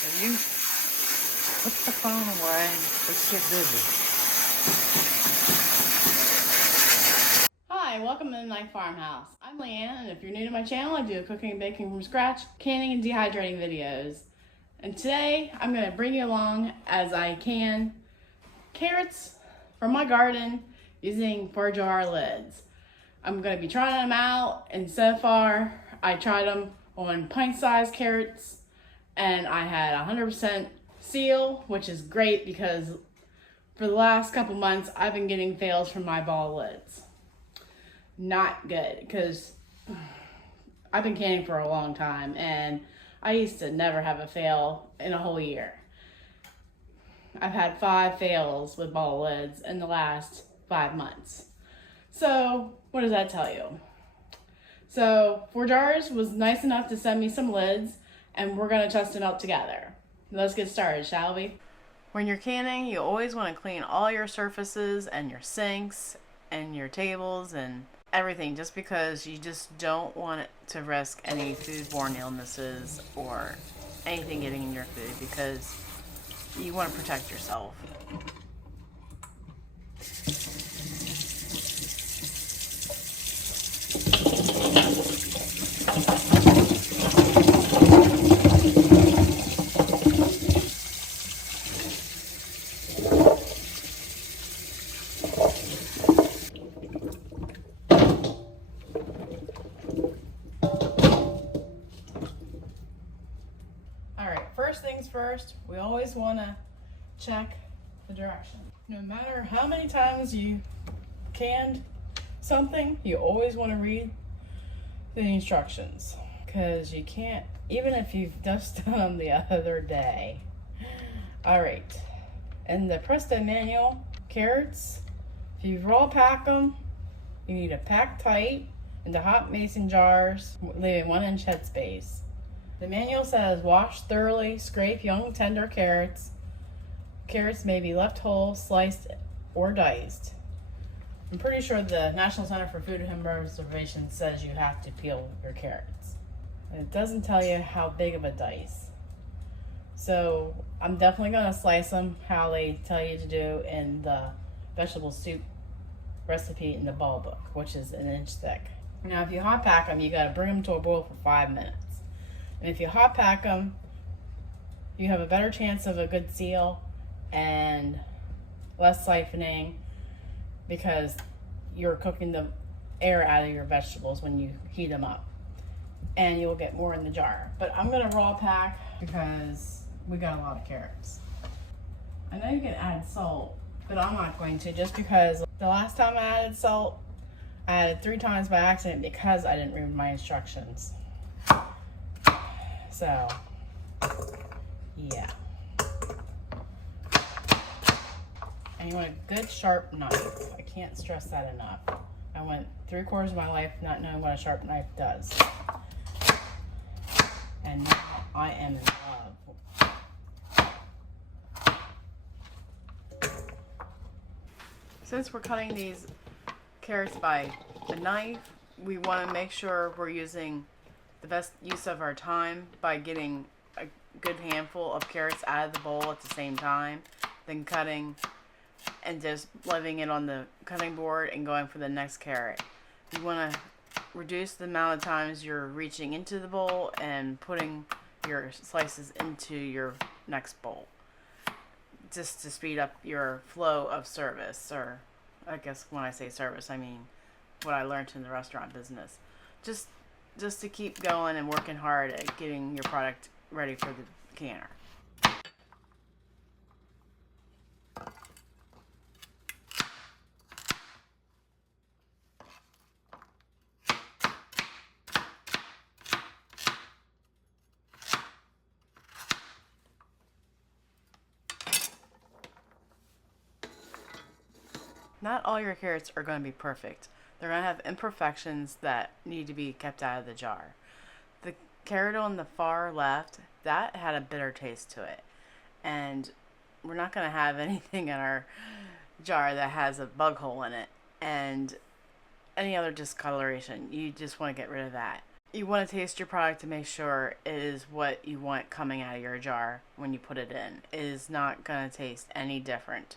Can you put the phone away? Let's get busy. Hi, welcome to Mennonite Farmhouse. I'm Leanne, and if you're new to my channel, I do cooking and baking from scratch, canning and dehydrating videos. And today, I'm going to bring you along as I can carrots from my garden using Forjars lids. I'm going to be trying them out, and so far, I tried them on pint-sized carrots, and I had 100% seal, which is great because for the last couple months, I've been getting fails from my ball lids. Not good, because I've been canning for a long time, and I used to never have a fail in a whole year. I've had 5 fails with ball lids in the last 5 months. So, what does that tell you? So, Forjars was nice enough to send me some lids, and we're going to test them out together. Let's get started, shall we? When you're canning, you always want to clean all your surfaces and your sinks and your tables and everything, just because you just don't want it to risk any foodborne illnesses or anything getting in your food, because you want to protect yourself. Alright, first things first, we always want to check the direction. No matter how many times you canned something, you always want to read the instructions, because you can't, even if you've just done them the other day. Alright, in the Presto manual, carrots, if you raw pack them, you need to pack tight into hot mason jars, leaving 1 inch headspace. The manual says wash thoroughly, scrape young tender carrots. Carrots may be left whole, sliced, or diced. I'm pretty sure the National Center for Food and Preservation says you have to peel your carrots. It doesn't tell you how big of a dice. So I'm definitely going to slice them how they tell you to do in the vegetable soup recipe in the ball book, which is 1 inch thick. Now if you hot pack them, you got to bring them to a boil for 5 minutes. And if you hot pack them, you have a better chance of a good seal and less siphoning, because you're cooking the air out of your vegetables when you heat them up, and you'll get more in the jar. But I'm going to raw pack because we got a lot of carrots. I know you can add salt, but I'm not going to, just because the last time I added salt, I added 3 times by accident because I didn't read my instructions. So, yeah. And you want a good sharp knife. I can't stress that enough. I went 3/4 of my life not knowing what a sharp knife does. And now I am in love. Since we're cutting these carrots by a knife, we want to make sure we're using the best use of our time by getting a good handful of carrots out of the bowl at the same time, then cutting and just leaving it on the cutting board and going for the next carrot. You want to reduce the amount of times you're reaching into the bowl and putting your slices into your next bowl, just to speed up your flow of service. Or I guess when I say service, I mean what I learned in the restaurant business. Just to keep going and working hard at getting your product ready for the canner. Not all your carrots are going to be perfect. They're going to have imperfections that need to be kept out of the jar. The carrot on the far left, that had a bitter taste to it. And we're not going to have anything in our jar that has a bug hole in it. And any other discoloration, you just want to get rid of that. You want to taste your product to make sure it is what you want coming out of your jar when you put it in. It is not going to taste any different.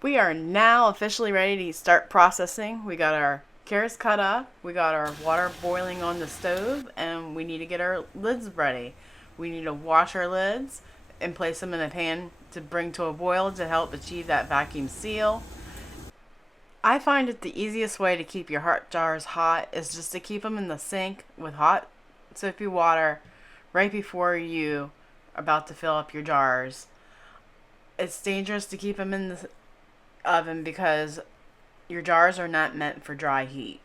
We are now officially ready to start processing. We got our carrots cut up, we got our water boiling on the stove, and we need to get our lids ready. We need to wash our lids and place them in a pan to bring to a boil to help achieve that vacuum seal. I find it the easiest way to keep your hot jars hot is just to keep them in the sink with hot soapy water right before you are about to fill up your jars. It's dangerous to keep them in the oven because your jars are not meant for dry heat.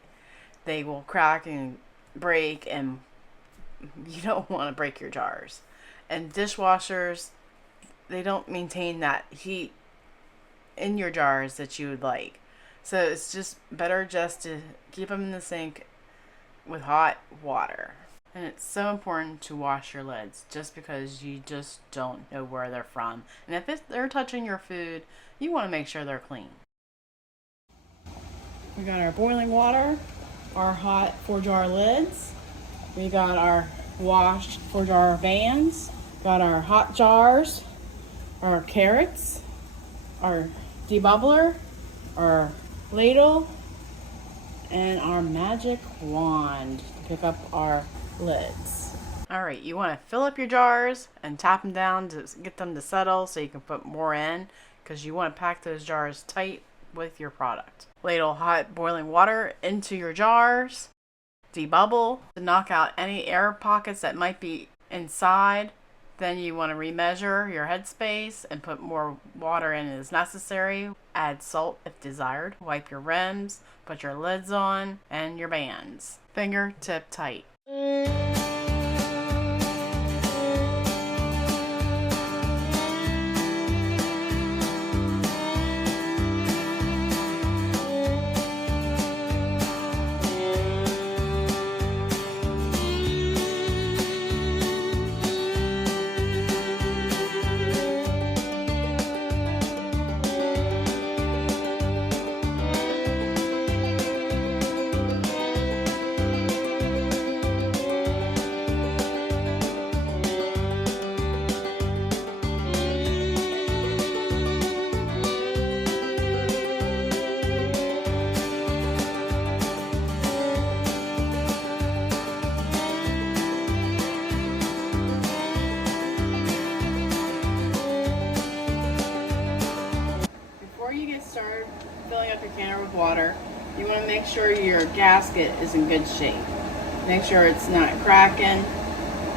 They will crack and break, and you don't want to break your jars. And dishwashers, they don't maintain that heat in your jars that you would like. So it's just better just to keep them in the sink with hot water. And it's so important to wash your lids just because you just don't know where they're from. And if they're touching your food, you want to make sure they're clean. We got our boiling water, our hot Forjar lids. We got our washed Forjar vans. Got our hot jars, our carrots, our debubbler, our ladle, and our magic wand to pick up our lids. Alright, you want to fill up your jars and tap them down to get them to settle so you can put more in, because you want to pack those jars tight with your product. Ladle hot boiling water into your jars. Debubble to knock out any air pockets that might be inside. Then you want to remeasure your headspace and put more water in as necessary. Add salt if desired. Wipe your rims, put your lids on, and your bands. Fingertip tight. Started filling up your canner with water, you want to make sure your gasket is in good shape. Make sure it's not cracking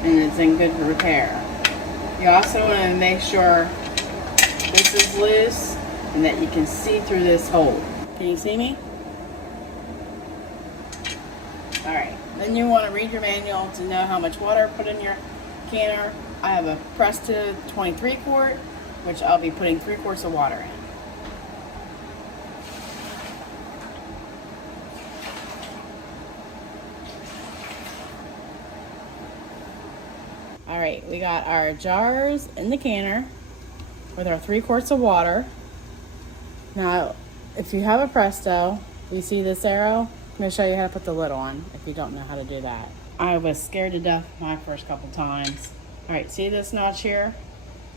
and it's in good repair. You also want to make sure this is loose and that you can see through this hole. Can you see me? Alright, then you want to read your manual to know how much water to put in your canner. I have a Presto 23 quart, which I'll be putting 3 quarts of water in. Alright, we got our jars in the canner with our 3 quarts of water. Now, if you have a Presto, you see this arrow? I'm going to show you how to put the lid on if you don't know how to do that. I was scared to death my first couple times. Alright, see this notch here?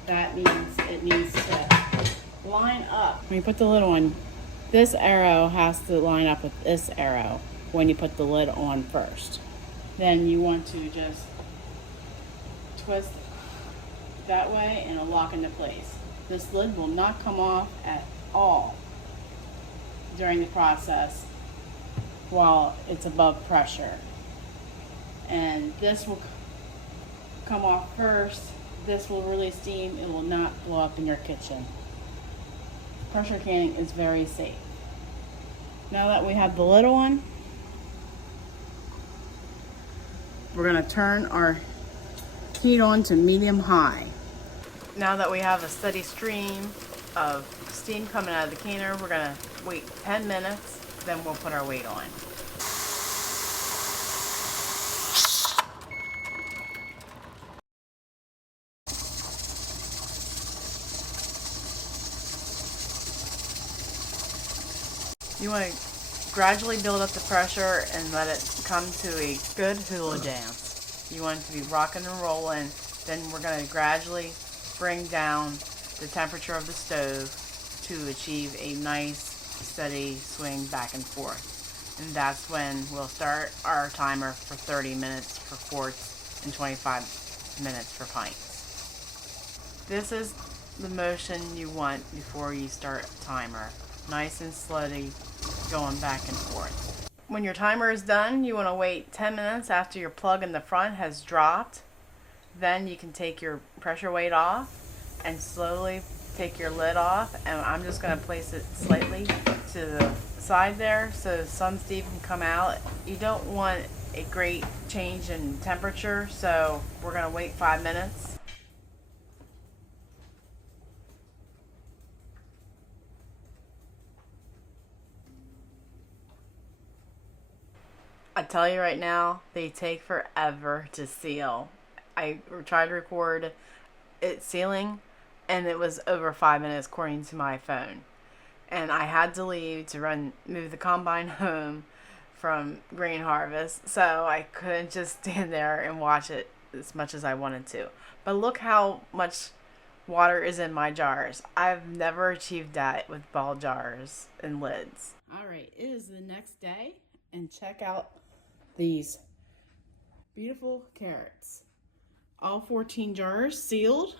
That means it needs to line up. When you put the lid on, this arrow has to line up with this arrow when you put the lid on first. Then you want to just twist that way and it'll lock into place. This lid will not come off at all during the process while it's above pressure. And this will come off first. This will release steam. It will not blow up in your kitchen. Pressure canning is very safe. Now that we have the lid on, we're going to turn our heat on to medium high. Now that we have a steady stream of steam coming out of the canner, we're going to wait 10 minutes, then we'll put our weight on. You want to Gradually build up the pressure and let it come to a good hula dance. You want it to be rocking and rolling. Then we're going to gradually bring down the temperature of the stove to achieve a nice steady swing back and forth. And that's when we'll start our timer for 30 minutes for quarts and 25 minutes for pints. This is the motion you want before you start a timer. Nice and slowly going back and forth. When your timer is done, you want to wait 10 minutes after your plug in the front has dropped. Then you can take your pressure weight off and slowly take your lid off. And I'm just going to place it slightly to the side there so some steam can come out. You don't want a great change in temperature, so we're going to wait 5 minutes. I tell you right now, they take forever to seal. I tried to record it sealing, and it was over 5 minutes according to my phone. And I had to leave to move the combine home from grain harvest, so I couldn't just stand there and watch it as much as I wanted to. But look how much water is in my jars. I've never achieved that with ball jars and lids. All right, it is the next day, and check out these beautiful carrots. All 14 jars sealed,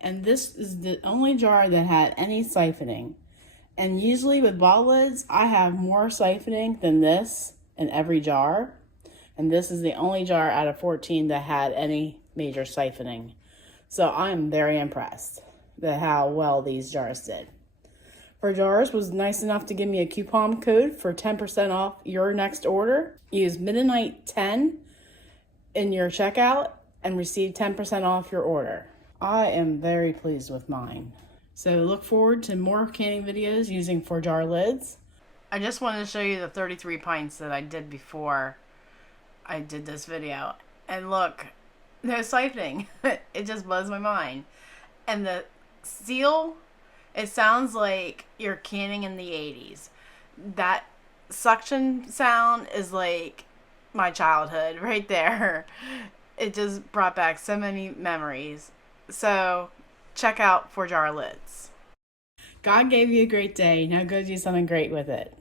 and this is the only jar that had any siphoning. And usually with ball lids, I have more siphoning than this in every jar, and this is the only jar out of 14 that had any major siphoning. So I'm very impressed at how well these jars did. Forjars was nice enough to give me a coupon code for 10% off your next order. Use Mennonite 10 in your checkout and receive 10% off your order. I am very pleased with mine. So look forward to more canning videos using Forjar lids. I just wanted to show you the 33 pints that I did before I did this video. And look, no siphoning. It just blows my mind. And the seal, it sounds like you're canning in the 80s. That suction sound is like my childhood right there. It just brought back so many memories. So check out Forjar lids. God gave you a great day. Now go do something great with it.